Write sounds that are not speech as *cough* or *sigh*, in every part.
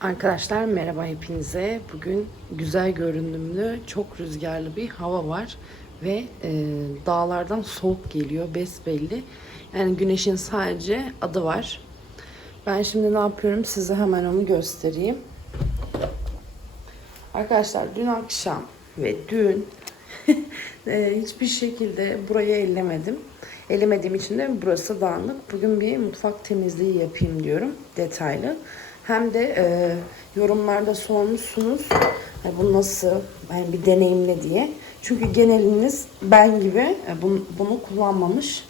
Arkadaşlar merhaba hepinize. Bugün güzel görünümlü, çok rüzgarlı bir hava var ve e, dağlardan soğuk geliyor besbelli. Yani güneşin sadece adı var. Ben şimdi ne yapıyorum size hemen onu göstereyim. Arkadaşlar dün akşam ve dün *laughs* e, hiçbir şekilde burayı ellemedim. Ellemediğim için de burası dağınık. Bugün bir mutfak temizliği yapayım diyorum detaylı. Hem de e, yorumlarda sormuşsunuz hani bu nasıl yani bir deneyimle diye. Çünkü geneliniz ben gibi e, bunu, bunu kullanmamış.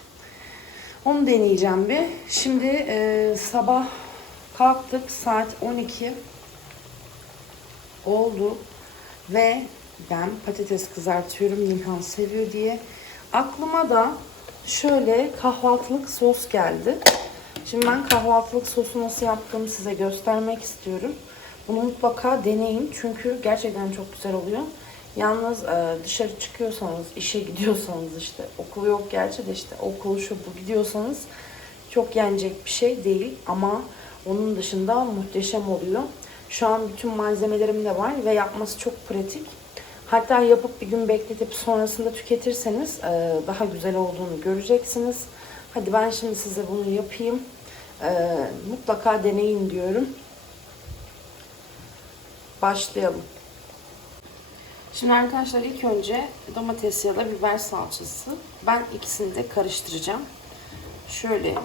Onu deneyeceğim bir. Şimdi e, sabah kalktık saat 12 oldu ve ben patates kızartıyorum Nilhan seviyor diye. Aklıma da şöyle kahvaltılık sos geldi. Şimdi ben kahvaltılık sosu nasıl yaptığımı size göstermek istiyorum. Bunu mutlaka deneyin çünkü gerçekten çok güzel oluyor. Yalnız e, dışarı çıkıyorsanız, işe gidiyorsanız işte okul yok gerçi de işte okul şu bu gidiyorsanız çok yenecek bir şey değil ama onun dışında muhteşem oluyor. Şu an bütün malzemelerim de var ve yapması çok pratik. Hatta yapıp bir gün bekletip sonrasında tüketirseniz e, daha güzel olduğunu göreceksiniz. Hadi ben şimdi size bunu yapayım. E, mutlaka deneyin diyorum. Başlayalım. Şimdi arkadaşlar ilk önce domates ya da biber salçası. Ben ikisini de karıştıracağım. Şöyle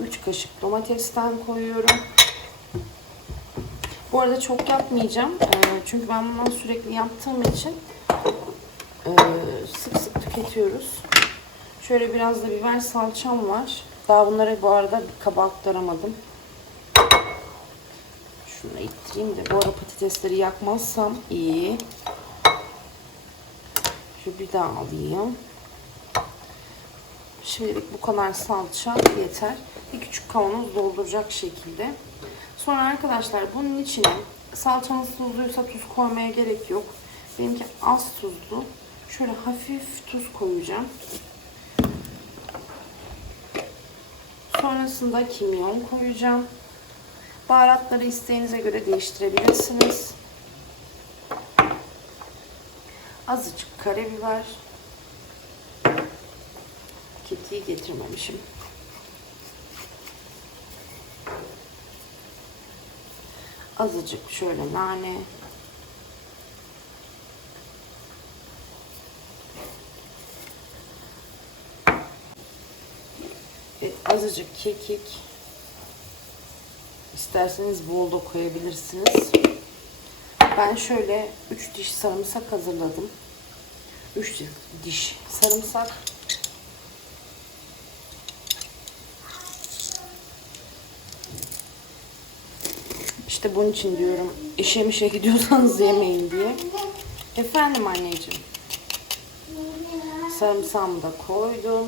3 kaşık domatesten koyuyorum. Bu arada çok yapmayacağım. Ee, çünkü ben bundan sürekli yaptığım için e, sık sık tüketiyoruz. Şöyle biraz da biber salçam var. Daha bunları bu arada bir kaba aktaramadım. Şunu ittireyim de bu arada patatesleri yakmazsam iyi. Şu bir daha alayım. Şimdilik bu kadar salça yeter. Bir küçük kavanoz dolduracak şekilde. Sonra arkadaşlar bunun içine salçanız tuzluysa tuz koymaya gerek yok. Benimki az tuzlu. Şöyle hafif tuz koyacağım. Sonrasında kimyon koyacağım. Baharatları isteğinize göre değiştirebilirsiniz. Azıcık karabiber. Ketiği getirmemişim. Azıcık şöyle nane. Evet, azıcık kekik. İsterseniz bol da koyabilirsiniz. Ben şöyle 3 diş sarımsak hazırladım. 3 diş sarımsak. İşte bunun için diyorum işe mişe gidiyorsanız yemeyin diye. Efendim anneciğim. Sarımsağımı da koydum.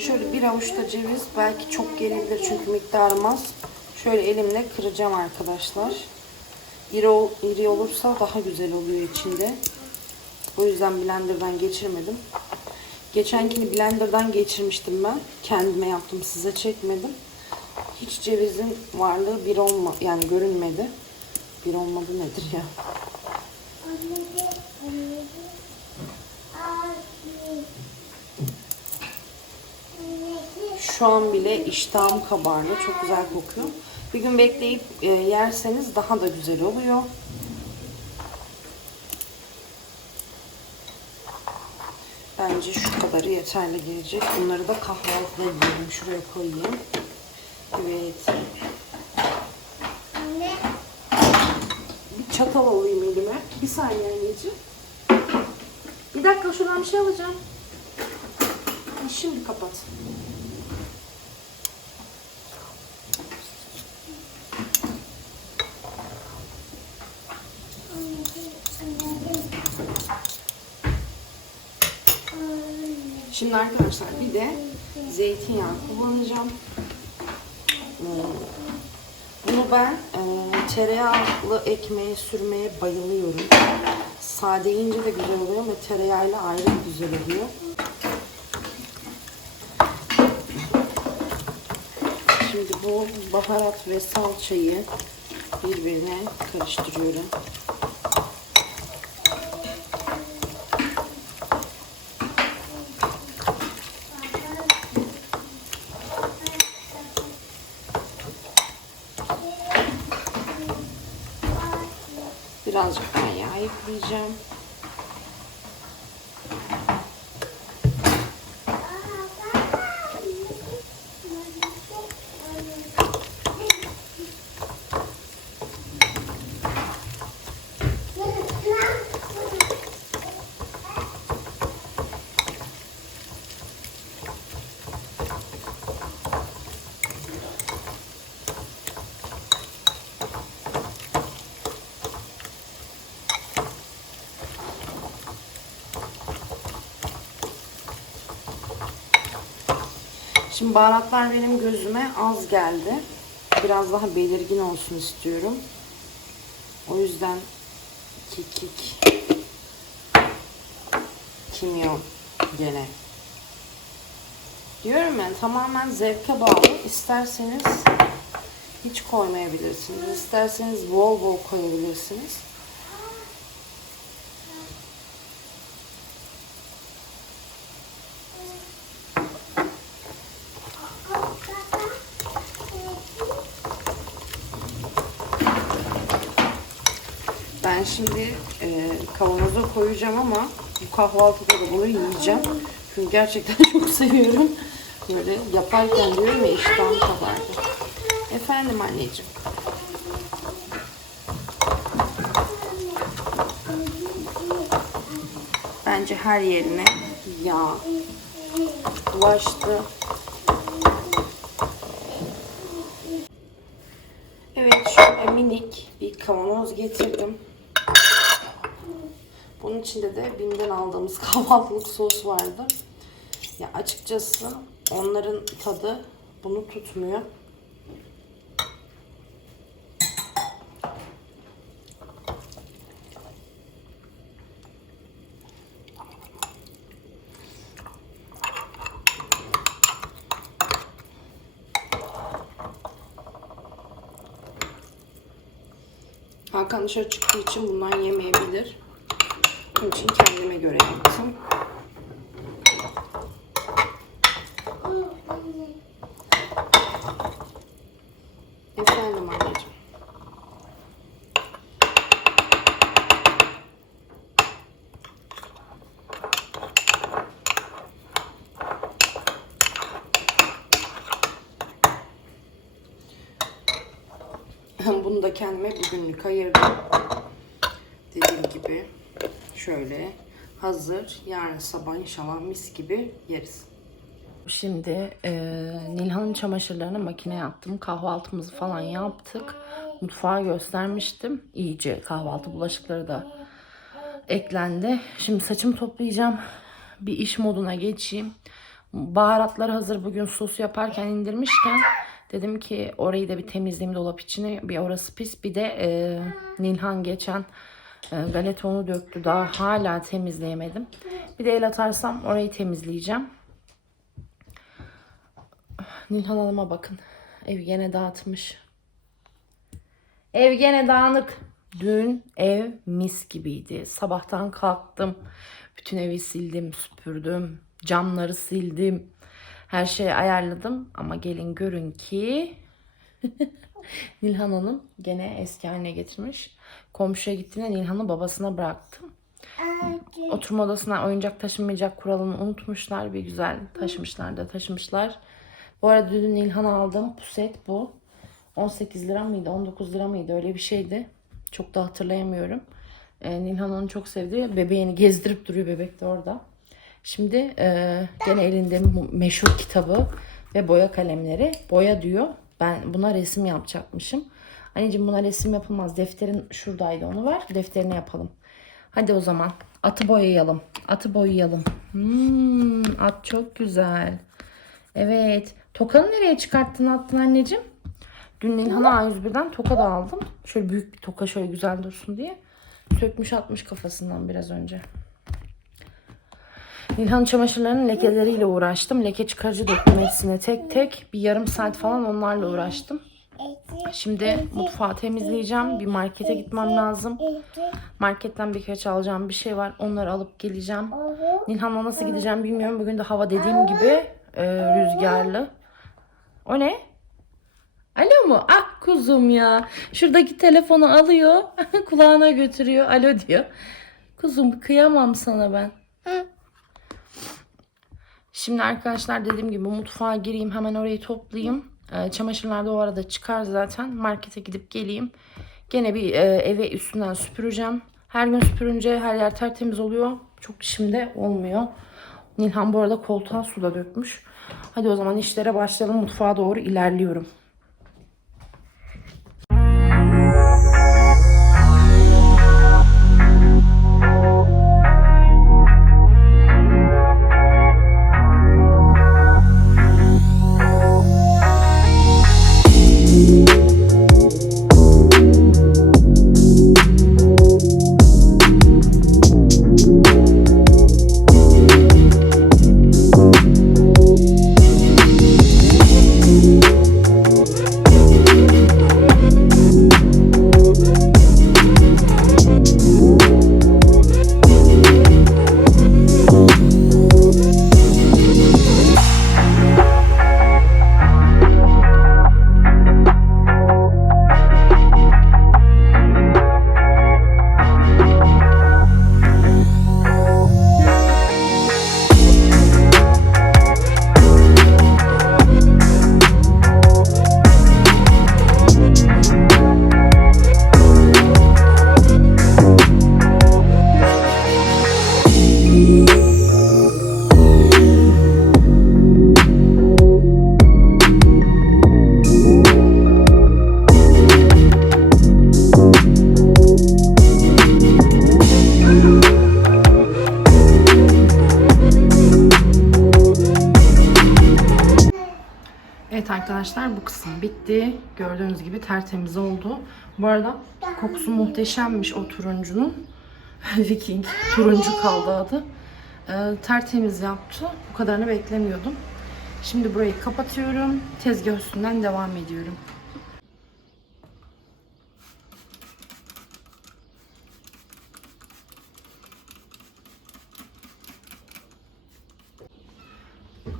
Şöyle bir avuçta ceviz belki çok gelebilir çünkü miktarım az. Şöyle elimle kıracağım arkadaşlar. İri, iri olursa daha güzel oluyor içinde. O yüzden blenderdan geçirmedim. Geçenkini blenderdan geçirmiştim ben. Kendime yaptım size çekmedim. Hiç cevizin varlığı bir olma yani görünmedi. Bir olmadı nedir ya? Şu an bile iştahım kabardı. Çok güzel kokuyor. Bir gün bekleyip e, yerseniz daha da güzel oluyor. Bence şu kadarı yeterli gelecek. Bunları da kahvaltıda yiyelim. Şuraya koyayım. Evet. Bir çatal alayım elime. Bir saniye anneciğim. Bir dakika şuradan bir şey alacağım. Şimdi kapat. Şimdi arkadaşlar bir de zeytinyağı kullanacağım. Hmm. Bunu ben e, tereyağlı ekmeğe sürmeye bayılıyorum. Sade yiyince de güzel oluyor ve tereyağıyla ayrı güzel oluyor. Şimdi bu baharat ve salçayı birbirine karıştırıyorum. Birazcık daha yağ ekleyeceğim. Şimdi baharatlar benim gözüme az geldi. Biraz daha belirgin olsun istiyorum. O yüzden kekik, kimyon gene. Diyorum ben tamamen zevke bağlı. İsterseniz hiç koymayabilirsiniz. İsterseniz bol bol koyabilirsiniz. Ben şimdi e, kavanoza koyacağım ama bu kahvaltıda da bunu yiyeceğim. Çünkü gerçekten *laughs* çok seviyorum. Böyle yaparken diyorum ya iştahım kabardı. Efendim anneciğim. Bence her yerine yağ bulaştı. Evet şöyle minik bir kavanoz getirdim. Bunun içinde de BİM'den aldığımız *laughs* kahvaltılık sos vardı. Ya açıkçası onların tadı bunu tutmuyor. Hakan dışarı çıktığı için bundan yemeyebilir. Onun için kendime göre yaptım. Efendim anneciğim. *laughs* Bunu da kendime bugünlük ayırdım. Dediğim gibi şöyle hazır. Yarın sabah inşallah mis gibi yeriz. Şimdi e, Nilhan'ın çamaşırlarını makineye attım. Kahvaltımızı falan yaptık. Mutfağı göstermiştim. İyice kahvaltı bulaşıkları da eklendi. Şimdi saçımı toplayacağım. Bir iş moduna geçeyim. Baharatları hazır bugün sos yaparken indirmişken dedim ki orayı da bir temizleyeyim dolap içine. Bir orası pis. Bir de e, Nilhan geçen galeta onu döktü. Daha hala temizleyemedim. Bir de el atarsam orayı temizleyeceğim. Nilhan Hanım'a bakın. Ev gene dağıtmış. Ev gene dağınık. Dün ev mis gibiydi. Sabahtan kalktım. Bütün evi sildim, süpürdüm. Camları sildim. Her şeyi ayarladım. Ama gelin görün ki *laughs* Nilhan Hanım gene eski haline getirmiş. Komşuya gittiğinde Nilhan'ı babasına bıraktım. Oturma odasına oyuncak taşınmayacak kuralını unutmuşlar. Bir güzel taşımışlar da taşımışlar. Bu arada dün Nilhan'a aldığım puset bu. 18 lira mıydı 19 lira mıydı öyle bir şeydi. Çok da hatırlayamıyorum. Ee, Nilhan onu çok sevdi. Bebeğini gezdirip duruyor bebek de orada. Şimdi e, gene elinde meşhur kitabı ve boya kalemleri. Boya diyor. Ben buna resim yapacakmışım. Anneciğim buna resim yapılmaz. Defterin şuradaydı onu var. Defterine yapalım. Hadi o zaman. Atı boyayalım. Atı boyayalım. Hmm, at çok güzel. Evet. Tokanı nereye çıkarttın attın anneciğim? Dün Nilhan'a A101'den toka da aldım. Şöyle büyük bir toka şöyle güzel dursun diye. Sökmüş atmış kafasından biraz önce. Nilhan çamaşırlarının lekeleriyle uğraştım. Leke çıkarıcı döktüm tek tek. Bir yarım saat falan onlarla uğraştım. Şimdi mutfağı temizleyeceğim. Bir markete gitmem lazım. Marketten birkaç alacağım bir şey var. Onları alıp geleceğim. Nilhan'la nasıl gideceğim bilmiyorum. Bugün de hava dediğim gibi e, rüzgarlı. O ne? Alo mu? Ah kuzum ya. Şuradaki telefonu alıyor. *laughs* kulağına götürüyor. Alo diyor. Kuzum kıyamam sana ben. Şimdi arkadaşlar dediğim gibi mutfağa gireyim. Hemen orayı toplayayım. Ee, çamaşırlar da o arada çıkar zaten. Markete gidip geleyim. Gene bir e, eve üstünden süpüreceğim. Her gün süpürünce her yer tertemiz oluyor. Çok işimde olmuyor. Nilhan bu arada koltuğa su da dökmüş. Hadi o zaman işlere başlayalım. Mutfağa doğru ilerliyorum. Arkadaşlar bu kısım bitti. Gördüğünüz gibi tertemiz oldu. Bu arada kokusu muhteşemmiş o turuncunun. *laughs* Viking turuncu kaldı adı. Ee, tertemiz yaptı. Bu kadarını beklemiyordum. Şimdi burayı kapatıyorum. Tezgah üstünden devam ediyorum.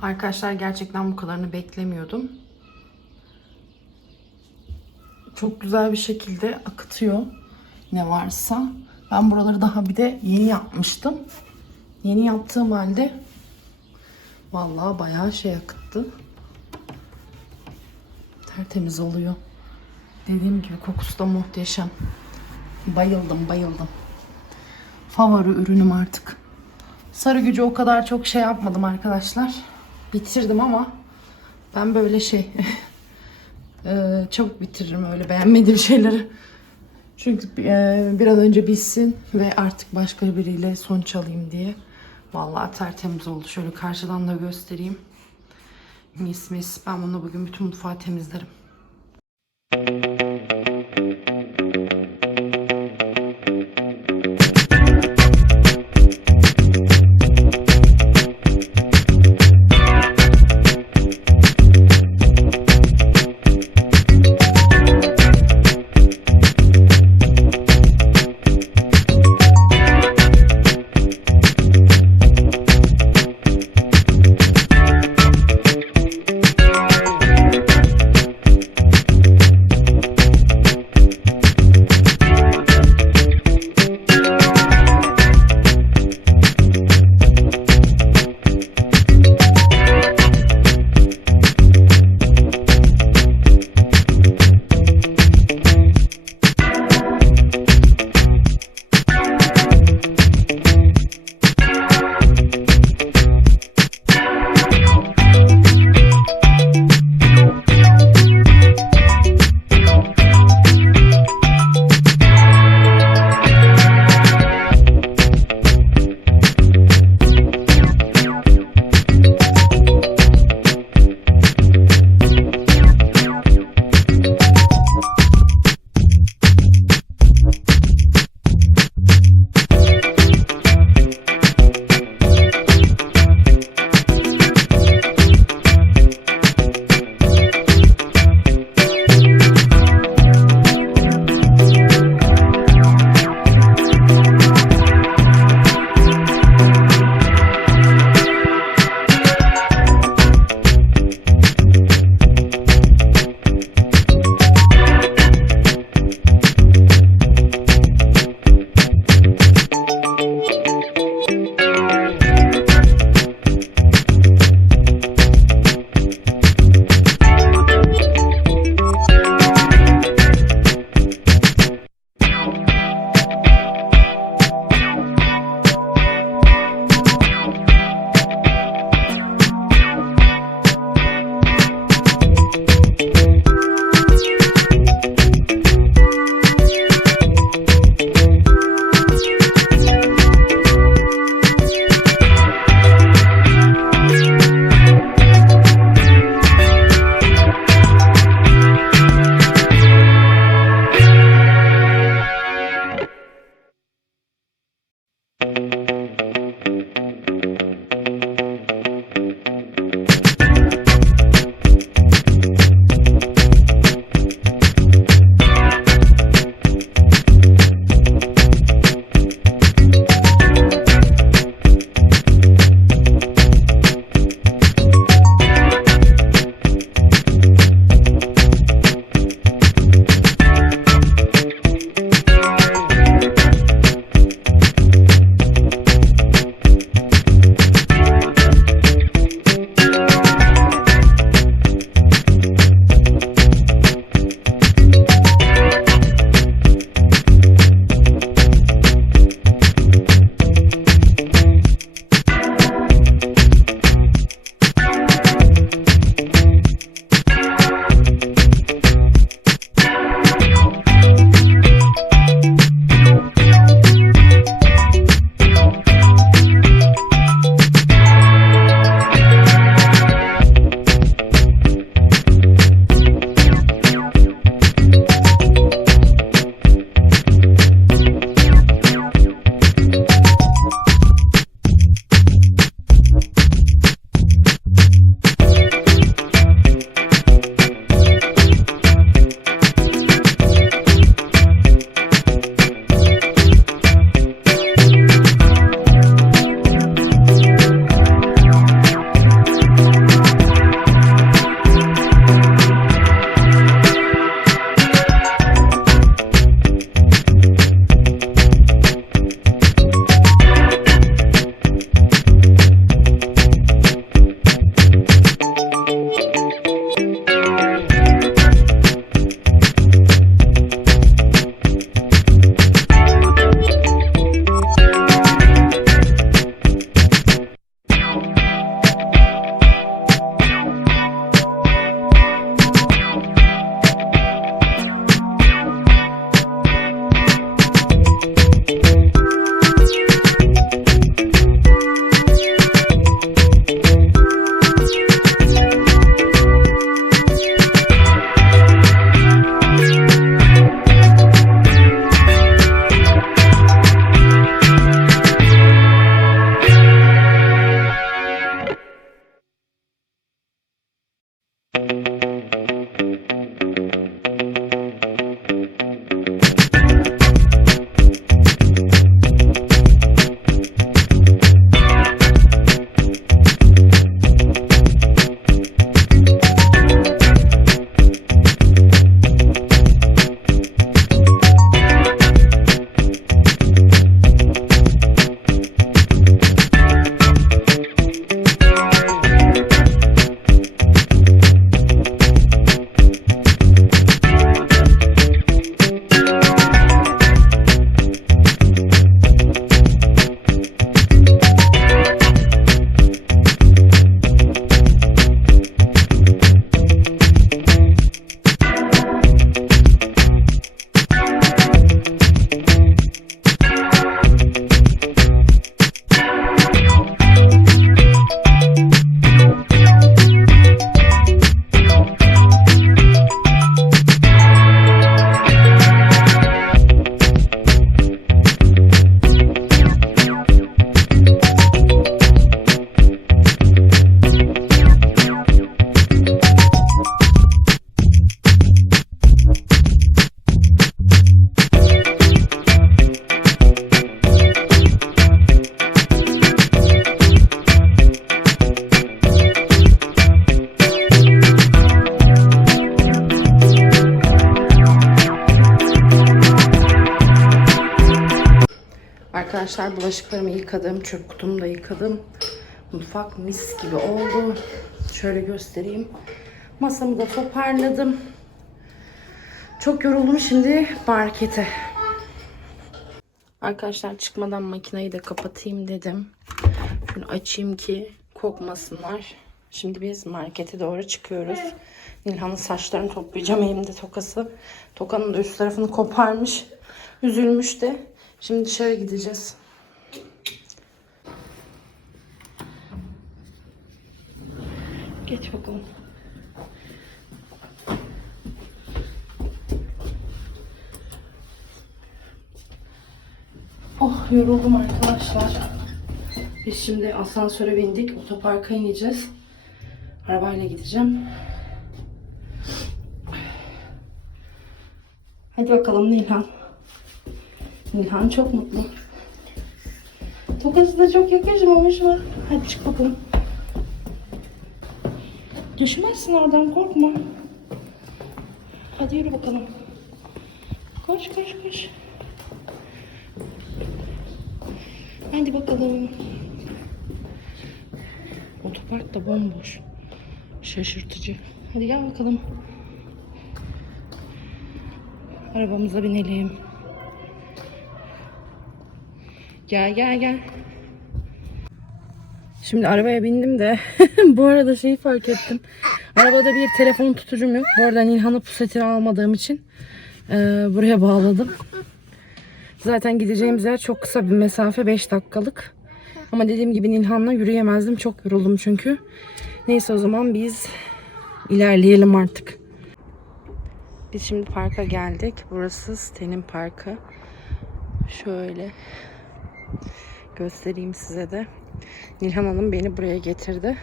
Arkadaşlar gerçekten bu kadarını beklemiyordum. Çok güzel bir şekilde akıtıyor ne varsa. Ben buraları daha bir de yeni yapmıştım. Yeni yaptığım halde vallahi bayağı şey akıttı. Tertemiz oluyor. Dediğim gibi kokusu da muhteşem. Bayıldım bayıldım. Favori ürünüm artık. Sarı gücü o kadar çok şey yapmadım arkadaşlar. Bitirdim ama ben böyle şey *laughs* e, çabuk bitiririm öyle beğenmediğim *laughs* şeyleri. Çünkü e, bir an önce bitsin ve artık başka biriyle sonuç alayım diye. Vallahi tertemiz oldu. Şöyle karşıdan da göstereyim. Mis mis. Ben bunu bugün bütün mutfağı temizlerim. Arkadaşlar yıkadım. Çöp kutumu da yıkadım. Mutfak mis gibi oldu. Şöyle göstereyim. Masamı da toparladım. Çok yoruldum şimdi markete. Arkadaşlar çıkmadan makineyi de kapatayım dedim. Şunu açayım ki kokmasınlar. Şimdi biz markete doğru çıkıyoruz. Nilhan'ın saçlarını toplayacağım. Elimde tokası. Tokanın da üst tarafını koparmış. Üzülmüş de. Şimdi dışarı gideceğiz. Geç bakalım. Oh yoruldum arkadaşlar. Biz şimdi asansöre bindik. Otoparka ineceğiz. Arabayla gideceğim. Hadi bakalım Nilhan. Nilhan çok mutlu. Tokası da çok yakışmamış mı? Hadi çık bakalım. Düşmezsin oradan korkma. Hadi yürü bakalım. Koş koş koş. Hadi bakalım. Otopark da bomboş. Şaşırtıcı. Hadi gel bakalım. Arabamıza binelim. Gel gel gel. Şimdi arabaya bindim de *laughs* bu arada şeyi fark ettim. Arabada bir telefon tutucum yok. Bu arada Nilhan'ı pusetini almadığım için eee, buraya bağladım. Zaten gideceğimiz yer çok kısa bir mesafe 5 dakikalık. Ama dediğim gibi Nilhan'la yürüyemezdim. Çok yoruldum çünkü. Neyse o zaman biz ilerleyelim artık. Biz şimdi parka geldik. Burası Sten'in parkı. Şöyle göstereyim size de. Nilhan Hanım beni buraya getirdi.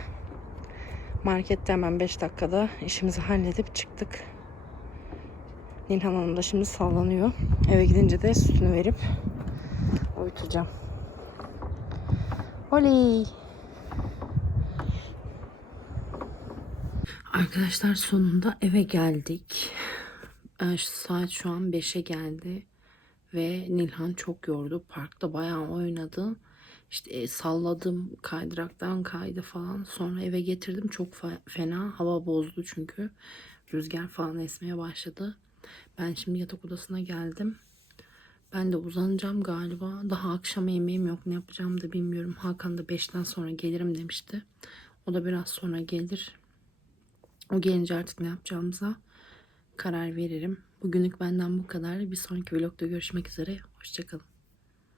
Markette hemen 5 dakikada işimizi halledip çıktık. Nilhan Hanım da şimdi sallanıyor. Eve gidince de sütünü verip uyutacağım. Oley! Arkadaşlar sonunda eve geldik. Ee, Saat şu an 5'e geldi. Ve Nilhan çok yordu. Parkta bayağı oynadı. İşte e, salladım kaydıraktan kaydı falan. Sonra eve getirdim. Çok fe- fena hava bozdu çünkü. Rüzgar falan esmeye başladı. Ben şimdi yatak odasına geldim. Ben de uzanacağım galiba. Daha akşam yemeğim yok. Ne yapacağımı da bilmiyorum. Hakan da 5'ten sonra gelirim demişti. O da biraz sonra gelir. O gelince artık ne yapacağımıza karar veririm. Bugünlük benden bu kadar. Bir sonraki vlogda görüşmek üzere. Hoşçakalın.